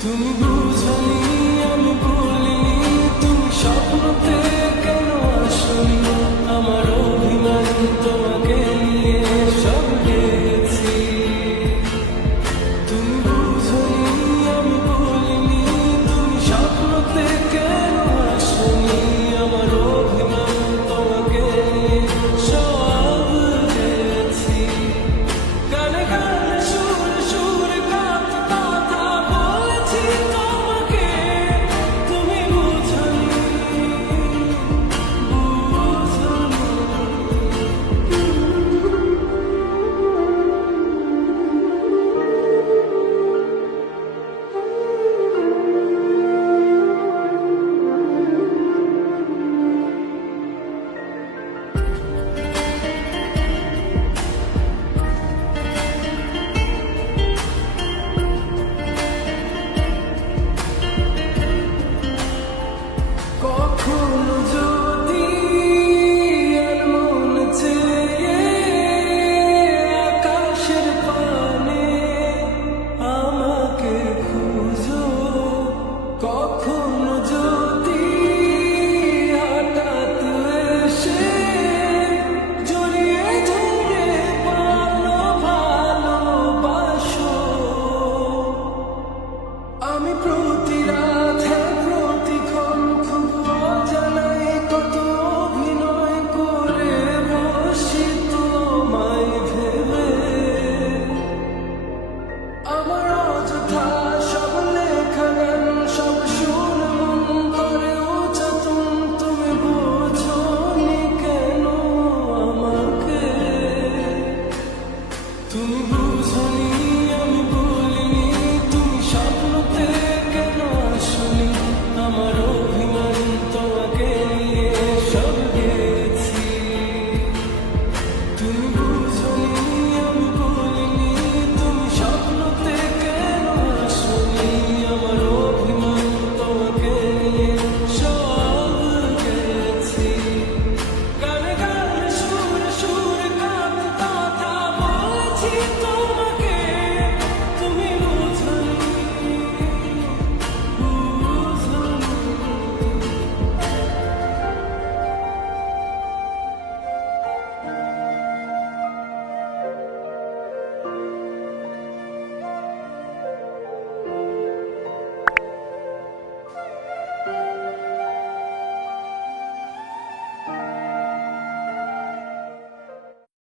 tudo